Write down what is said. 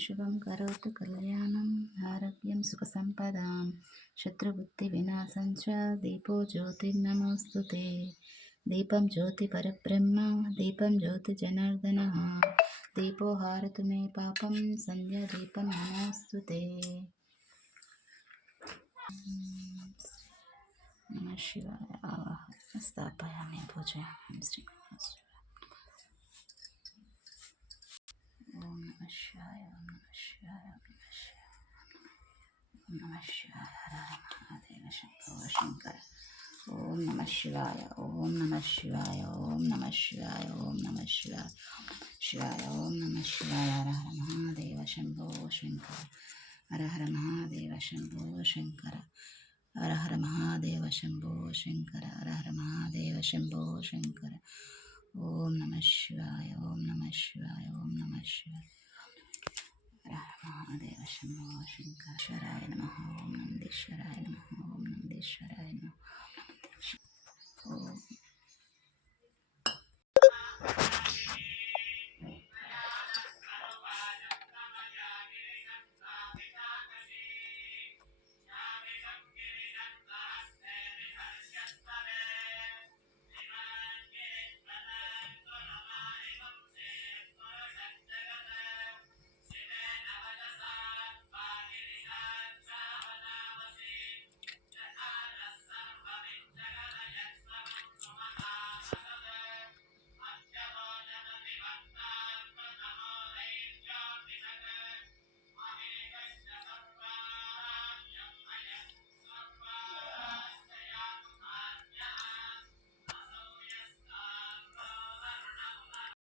शुभं करोतु कल्याणं आरोग्यं सुखसम्पदां शत्रुबुद्धिविनाशं च दीपो ज्योतिर्नमोऽस्तु ते दीपं ज्योतिपरब्रह्म दीपं ज्योतिजनार्दनः दीपो हारतु मे पापं सन्ध्यादीपं नमोऽस्तु ते नमः शिवाय आवाहनं स्थापयामि पूजयामि श्री ओम नमः शिवाय ओम नमः शिवाय ओम नमः शिवाय ओम नमः शिवाय हर हर महादेव शंभो शंकर ओम नमः शिवाय ओम नमः शिवाय ओम नमः शिवाय ओम नमः शिवाय शिवाय ओम नमः शिवाय हर हर महादेव शंभो शंकर हर हर महादेव शंभो शंकर हर हर महादेव शंभो शंकर हर हर महादेव शंभो शंकर ओम नमः शिवाय ओम नमः शिवाय ओम नमः शिवाय हर हर महादेव शंभो शंकर शिवाय नमः ओम नंदीश्वराय नमः ओम नंदीश्वराय नमः ओम